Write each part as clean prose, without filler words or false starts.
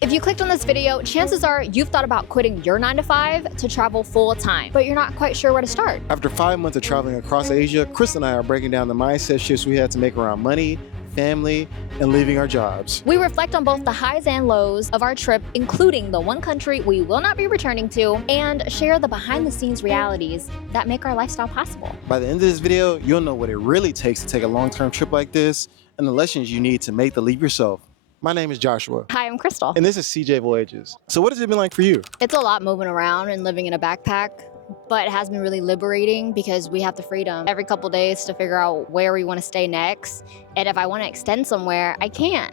If you clicked on this video, chances are you've thought about quitting your 9 to 5 to travel full time, but you're not quite sure where to start. After 5 months of traveling across Asia, Chris and I are breaking down the mindset shifts we had to make around money, family, and leaving our jobs. We reflect on both the highs and lows of our trip, including the one country we will not be returning to, and share the behind-the-scenes realities that make our lifestyle possible. By the end of this video, you'll know what it really takes to take a long-term trip like this and the lessons you need to make the leap yourself. My name is Joshua. Hi, I'm Crystal. And this is CJ Voyages. So what has it been like for you? It's a lot moving around and living in a backpack, but it has been really liberating because we have the freedom every couple days to figure out where we want to stay next. And if I want to extend somewhere, I can.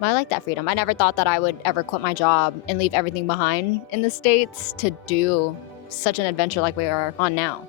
But I like that freedom. I never thought that I would ever quit my job and leave everything behind in the States to do such an adventure like we are on now.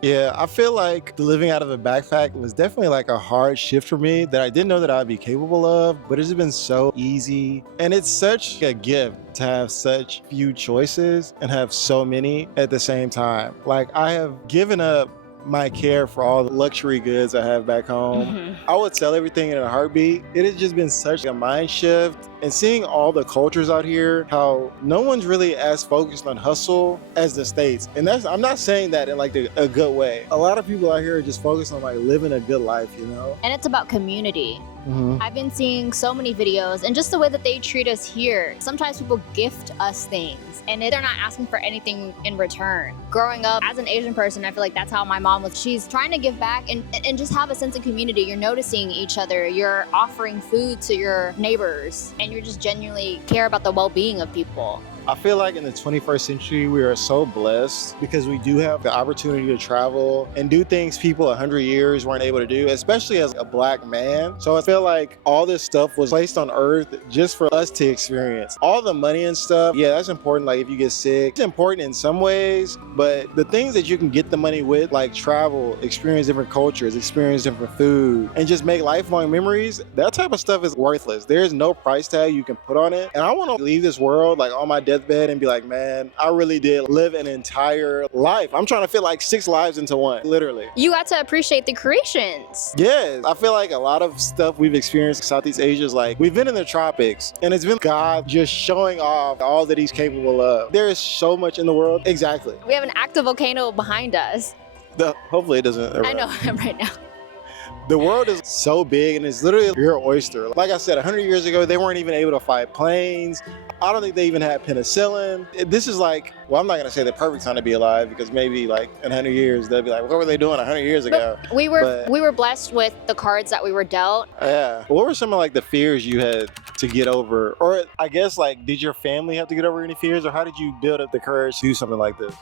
Yeah, I feel like the living out of a backpack was definitely like a hard shift for me that I didn't know that I'd be capable of, but it's been so easy. And it's such a gift to have such few choices and have so many at the same time. Like, I have given up my care for all the luxury goods I have back home. I would sell everything in a heartbeat. It has just been such a mind shift, and seeing all the cultures out here, how no one's really as focused on hustle as the States. And I'm not saying that in like a good way. A lot of people out here are just focused on like living a good life, you know? And it's about community. I've been seeing so many videos and just the way that they treat us here. Sometimes people gift us things and they're not asking for anything in return. Growing up as an Asian person, I feel like that's how my mom was. She's trying to give back and just have a sense of community. You're noticing each other. You're offering food to your neighbors and you're just genuinely care about the well-being of people. I feel like in the 21st century, we are so blessed because we do have the opportunity to travel and do things people 100 years weren't able to do, especially as a Black man. So I feel like all this stuff was placed on earth just for us to experience. All the money and stuff, yeah, that's important. Like if you get sick, it's important in some ways, but the things that you can get the money with, like travel, experience different cultures, experience different food, and just make lifelong memories, that type of stuff is worthless. There's no price tag you can put on it. And I want to leave this world like on my deathbed and be like, man, I really did live an entire life. I'm trying to fit like 6 lives into one, literally. You got to appreciate the creations. Yeah, I feel like a lot of stuff we've experienced in Southeast Asia is like, we've been in the tropics and it's been God just showing off all that he's capable of. There is so much in the world. Exactly. We have an active volcano behind us. Hopefully it doesn't erupt. I know right now. The world is so big and it's literally your oyster. Like I said, 100 years ago, they weren't even able to fly planes. I don't think they even had penicillin. This is like, well, I'm not gonna say the perfect time to be alive because maybe like in 100 years, they'll be like, what were they doing 100 years ago? But we were blessed with the cards that we were dealt. Yeah. What were some of like the fears you had to get over? Or I guess like, did your family have to get over any fears or how did you build up the courage to do something like this?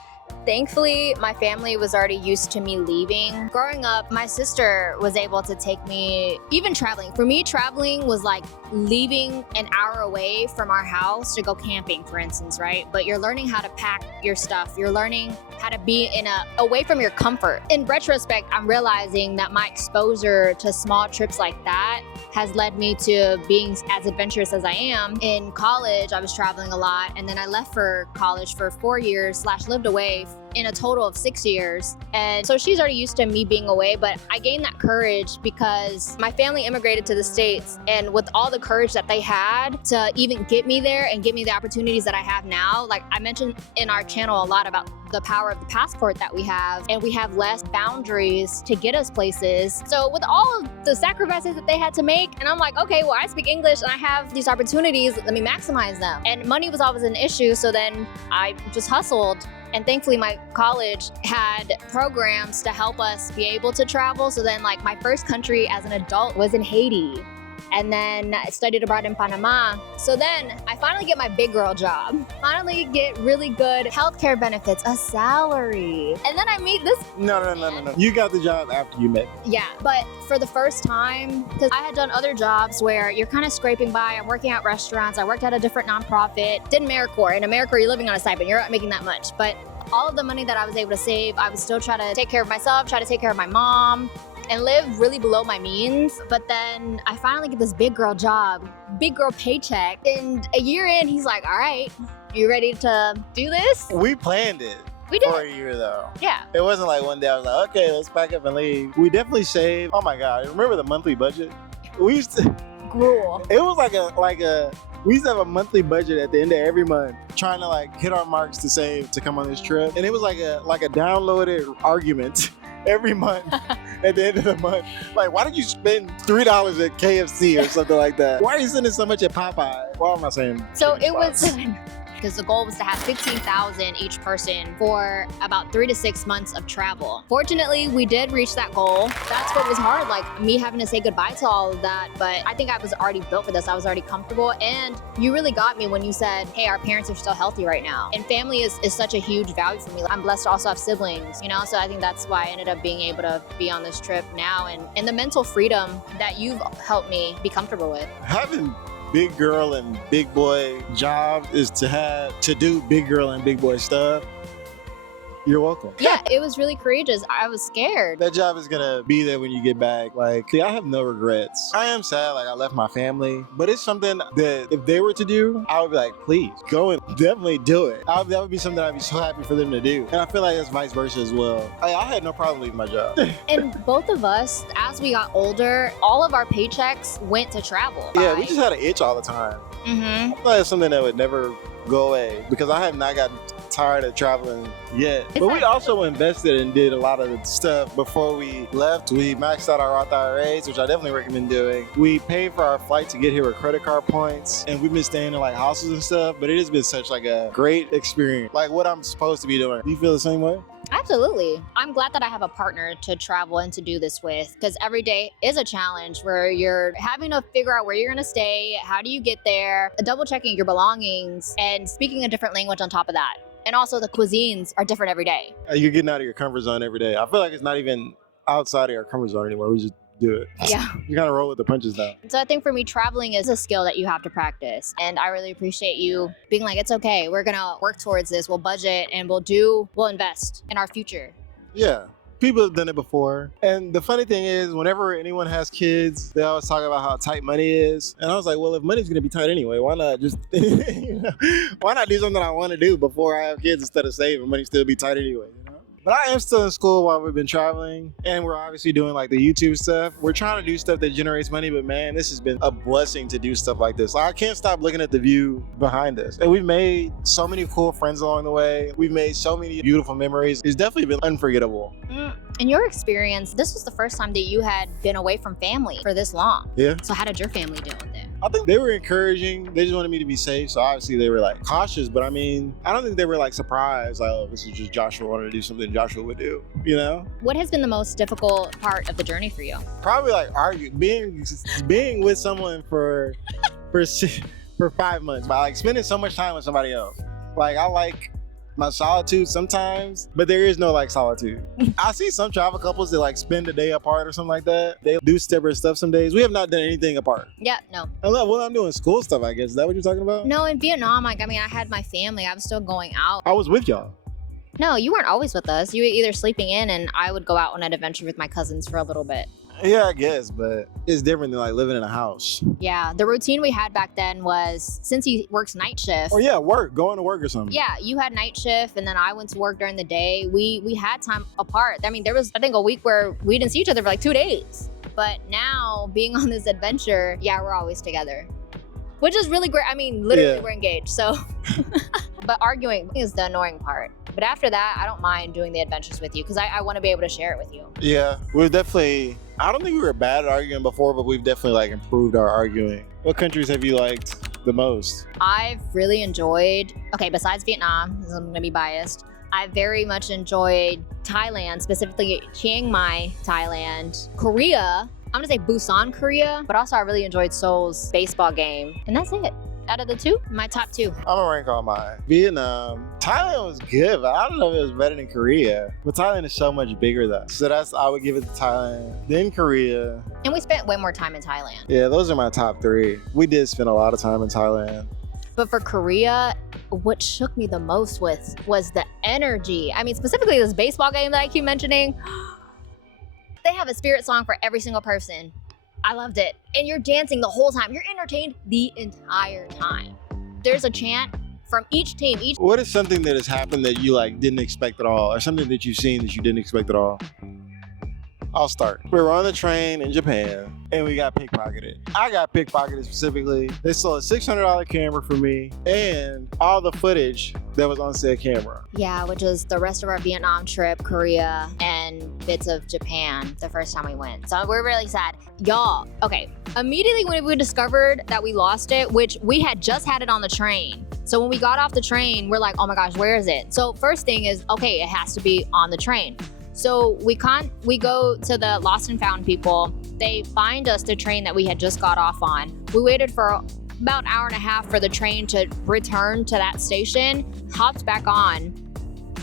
Thankfully, my family was already used to me leaving. Growing up, my sister was able to take me, even traveling. For me, traveling was like leaving an hour away from our house to go camping, for instance, right? But you're learning how to pack your stuff. You're learning how to be away from your comfort. In retrospect, I'm realizing that my exposure to small trips like that has led me to being as adventurous as I am. In college, I was traveling a lot, and then I left for college for 4 years / lived away in a total of 6 years. And so she's already used to me being away, but I gained that courage because my family immigrated to the States, and with all the courage that they had to even get me there and give me the opportunities that I have now, like I mentioned in our channel a lot about the power of the passport that we have, and we have less boundaries to get us places. So with all of the sacrifices that they had to make, and I'm like, okay, well, I speak English and I have these opportunities, let me maximize them. And money was always an issue, so then I just hustled. And thankfully my college had programs to help us be able to travel. So then like my first country as an adult was in Haiti. And then I studied abroad in Panama. So then I finally get my big girl job. Finally get really good healthcare benefits, a salary. And then I meet this. No. You got the job after you met me. Yeah, but for the first time, because I had done other jobs where you're kind of scraping by. I'm working at restaurants. I worked at a different nonprofit. Did AmeriCorps. In AmeriCorps, you're living on a stipend. You're not making that much. But all of the money that I was able to save, I was still trying to take care of myself, try to take care of my mom, and live really below my means. But then I finally get this big girl job, big girl paycheck. And a year in, he's like, all right, you ready to do this? We planned it. We did. For a year though. Yeah. It wasn't like one day I was like, okay, let's pack up and leave. We definitely saved. Oh my God, remember the monthly budget? We used to, Gruel. it was like a We used to have a monthly budget at the end of every month, trying to like hit our marks to save to come on this trip. And it was like a downloaded argument every month at the end of the month. Like, why did you spend $3 at KFC or something like that? Why are you spending so much at Popeye? Why am I saying? So it spots? was because the goal was to have 15,000 each person for about 3 to 6 months of travel. Fortunately, we did reach that goal. That's what was hard, like me having to say goodbye to all of that. But I think I was already built for this. I was already comfortable. And you really got me when you said, hey, our parents are still healthy right now. And family is such a huge value for me. I'm blessed to also have siblings, you know? So I think that's why I ended up being able to be on this trip now, and the mental freedom that you've helped me be comfortable with. Having big girl and big boy job is to do big girl and big boy stuff. You're welcome. Yeah, it was really courageous. I was scared. That job is gonna be there when you get back. Like, see, I have no regrets. I am sad, like I left my family, but it's something that if they were to do, I would be like, please go and definitely do it. That would be something I'd be so happy for them to do. And I feel like it's vice versa as well. I had no problem leaving my job. And both of us, as we got older, all of our paychecks went to travel. Yeah, we just had an itch all the time. Mm-hmm. I feel like it's something that would never go away because I have not gotten tired of traveling yet. But we also invested and did a lot of the stuff before we left. We maxed out our Roth IRAs, which I definitely recommend doing. We paid for our flight to get here with credit card points, and we've been staying in like houses and stuff, but it has been such like a great experience. Like what I'm supposed to be doing. Do you feel the same way? Absolutely. I'm glad that I have a partner to travel and to do this with, because every day is a challenge where you're having to figure out where you're going to stay, how do you get there, double checking your belongings, and speaking a different language on top of that. And also the cuisines are different every day. You're getting out of your comfort zone every day. I feel like it's not even outside of our comfort zone anymore. We just do it. Yeah. You kind of roll with the punches now. So I think for me, traveling is a skill that you have to practice. And I really appreciate you being like, it's okay. We're going to work towards this. We'll budget and we'll invest in our future. Yeah. People have done it before. And the funny thing is, whenever anyone has kids, they always talk about how tight money is. And I was like, well, if money's gonna be tight anyway, why not just, why not do something I want to do before I have kids instead of saving? Money still be tight anyway, you know? But I am still in school while we've been traveling, and we're obviously doing like the YouTube stuff. We're trying to do stuff that generates money, but man, this has been a blessing to do stuff like this. Like, I can't stop looking at the view behind us. And we've made so many cool friends along the way. We've made so many beautiful memories. It's definitely been unforgettable. In your experience, this was the first time that you had been away from family for this long. Yeah. So how did your family deal with it? I think they were encouraging. They just wanted me to be safe. So obviously they were like cautious, but I mean, I don't think they were like surprised. Like, oh, this is just Joshua wanted to do something Joshua would do, you know? What has been the most difficult part of the journey for you? Probably like being with someone for 5 months, but like spending so much time with somebody else. Like, I like my solitude sometimes, but there is no like solitude. I see some travel couples that like spend a day apart or something like that. They do separate stuff some days. We have not done anything apart. Yeah, no. Well, I'm doing school stuff, I guess. Is that what you're talking about? No, in Vietnam, I had my family. I was still going out. I was with y'all. No, you weren't always with us. You were either sleeping in, and I would go out on an adventure with my cousins for a little bit. Yeah, I guess, but it's different than like living in a house. Yeah, the routine we had back then was, since he works night shift. Oh yeah, going to work or something. Yeah, you had night shift, and then I went to work during the day. We had time apart. I mean, there was, I think, a week where we didn't see each other for like 2 days. But now, being on this adventure, yeah, we're always together. Which is really great. I mean, literally, we're engaged, so. But arguing is the annoying part. But after that, I don't mind doing the adventures with you because I want to be able to share it with you. Yeah, we've definitely, I don't think we were bad at arguing before, but we've definitely like improved our arguing. What countries have you liked the most? I've really enjoyed, okay, besides Vietnam, because I'm going to be biased, I very much enjoyed Thailand, specifically Chiang Mai, Thailand, Korea. I'm gonna say Busan, Korea, but also I really enjoyed Seoul's baseball game. And that's it. Out of the two, my top two. I'm gonna rank all mine. Vietnam. Thailand was good, but I don't know if it was better than Korea. But Thailand is so much bigger though. So I would give it to Thailand, then Korea. And we spent way more time in Thailand. Yeah, those are my top 3. We did spend a lot of time in Thailand. But for Korea, what shook me the most was the energy. I mean, specifically this baseball game that I keep mentioning. They have a spirit song for every single person. I loved it. And you're dancing the whole time. You're entertained the entire time. There's a chant from each team. What is something that has happened that you like didn't expect at all? Or something that you've seen that you didn't expect at all? I'll start. We were on the train in Japan and we got pickpocketed. I got pickpocketed specifically. They stole a $600 camera from me and all the footage that was on said camera. Yeah, which was the rest of our Vietnam trip, Korea, and bits of Japan the first time we went. So we're really sad. Y'all, okay. Immediately when we discovered that we lost it, which we had just had it on the train. So when we got off the train, we're like, oh my gosh, where is it? So first thing is, okay, it has to be on the train. So we go to the lost and found people. They find us the train that we had just got off on. We waited for about an hour and a half for the train to return to that station, hopped back on.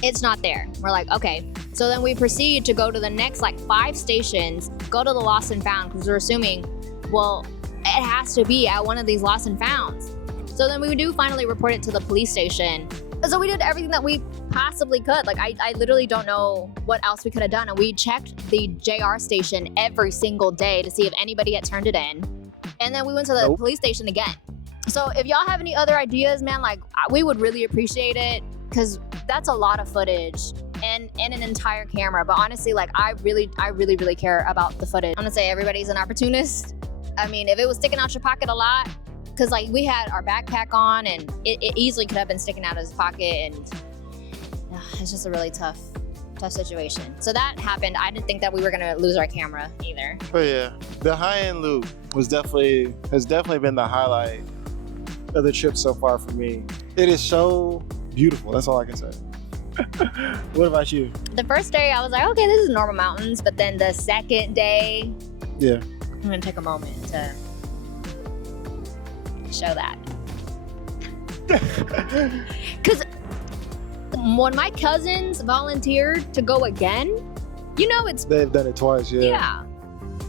It's not there. We're like, okay. So then we proceed to go to the next like 5 stations, go to the lost and found, because we're assuming, well, it has to be at one of these lost and founds. So then we do finally report it to the police station. So we did everything that we possibly could. Like I literally don't know what else we could have done. And we checked the JR station every single day to see if anybody had turned it in. And then we went to the police station again. So if y'all have any other ideas, man, like we would really appreciate it, because that's a lot of footage and an entire camera. But honestly, like I really care about the footage. I'm gonna say everybody's an opportunist. I mean, if it was sticking out your pocket a lot, because like we had our backpack on and it easily could have been sticking out of his pocket, and it's just a really tough situation. So that happened. I didn't think that we were gonna lose our camera either. But yeah, the high-end loot has definitely been the highlight of the trip so far for me. It is so beautiful. That's all I can say. What about you? The first day I was like, okay, this is normal mountains. But then the second day, yeah, I'm gonna take a moment to show that. Because when my cousins volunteered to go again, you know they've done it twice, yeah. Yeah.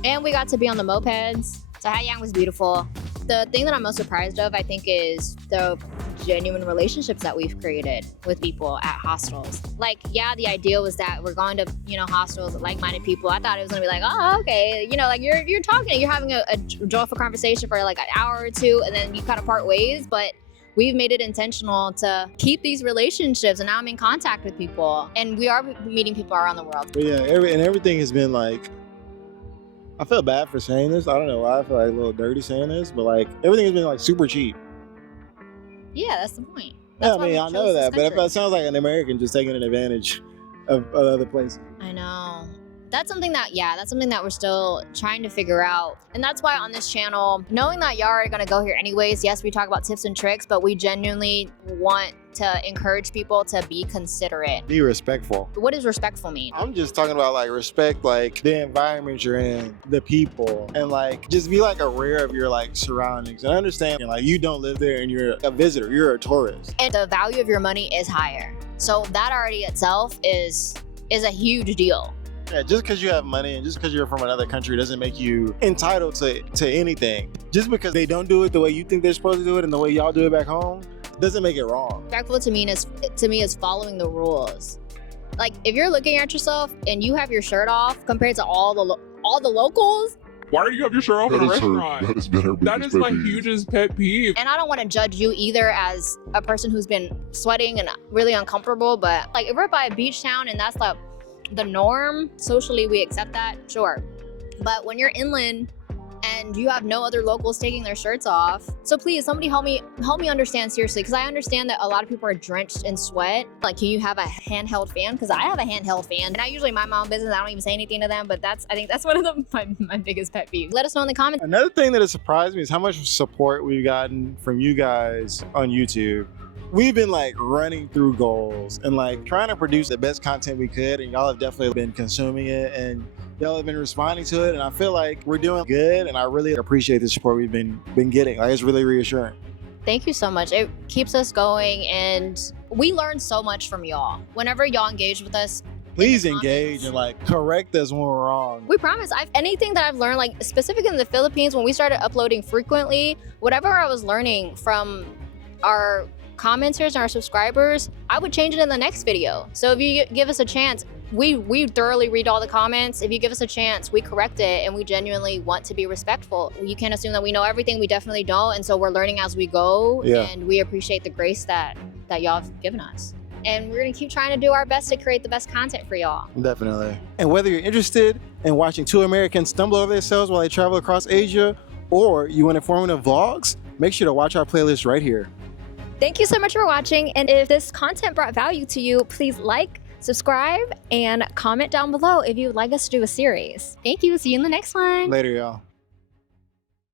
And we got to be on the mopeds. So Hayang was beautiful. The thing that I'm most surprised of, I think, is the genuine relationships that we've created with people at hostels. Like, yeah, the idea was that we're going to, hostels with like-minded people. I thought it was gonna be like, oh, okay, like you're talking, you're having a joyful conversation for like an hour or two, and then you kind of part ways. But we've made it intentional to keep these relationships, and now I'm in contact with people, and we are meeting people around the world. But yeah, everything has been like, I feel bad for saying this. I don't know why I feel like a little dirty saying this, but like everything has been like super cheap. Yeah, that's the point. Yeah, I mean, I know that, but it sounds like an American just taking an advantage of other places. I know. That's something that we're still trying to figure out. And that's why on this channel, knowing that y'all are gonna go here anyways, yes, we talk about tips and tricks, but we genuinely want to encourage people to be considerate. Be respectful. What does respectful mean? I'm just talking about like respect, like the environment you're in, the people, and like just be like aware of your like surroundings and understand like you don't live there and you're a visitor, you're a tourist. And the value of your money is higher. So that already itself is a huge deal. Yeah, just because you have money and just because you're from another country doesn't make you entitled to anything. Just because they don't do it the way you think they're supposed to do it and the way y'all do it back home doesn't make it wrong. Respectful to me is following the rules. Like if you're looking at yourself and you have your shirt off compared to all the locals. Why do you have your shirt off in a restaurant? That is my hugest pet peeve. And I don't want to judge you either as a person who's been sweating and really uncomfortable, but like if we're by a beach town and that's the norm, socially we accept that, sure. But when you're inland and you have no other locals taking their shirts off, so please somebody help me understand seriously, because I understand that a lot of people are drenched in sweat. Like, can you have a handheld fan? Because I have a handheld fan and I usually mind my own business. I don't even say anything to them, but I think that's one of my biggest pet peeves. Let us know in the comments. Another thing that has surprised me is how much support we've gotten from you guys on YouTube. We've been like running through goals and like trying to produce the best content we could, and y'all have definitely been consuming it and y'all have been responding to it, and I feel like we're doing good, and I really appreciate the support we've been getting. Like, it's really reassuring. Thank you so much. It keeps us going, and we learn so much from y'all. Whenever y'all engage with us, please engage and like correct us when we're wrong. We promise. Anything that I've learned, like specifically in the Philippines, when we started uploading frequently, whatever I was learning from our commenters and our subscribers, I would change it in the next video. So if you give us a chance, we thoroughly read all the comments. If you give us a chance, we correct it, and we genuinely want to be respectful. You can't assume that we know everything. We definitely don't, and so we're learning as we go. Yeah. And we appreciate the grace that y'all have given us. and we're gonna keep trying to do our best to create the best content for y'all. Definitely. And whether you're interested in watching two Americans stumble over themselves while they travel across Asia, or you want informative vlogs, make sure to watch our playlist right here. Thank you so much for watching, and if this content brought value to you, please like, subscribe, and comment down below if you would like us to do a series. Thank you. See you in the next one. Later, y'all.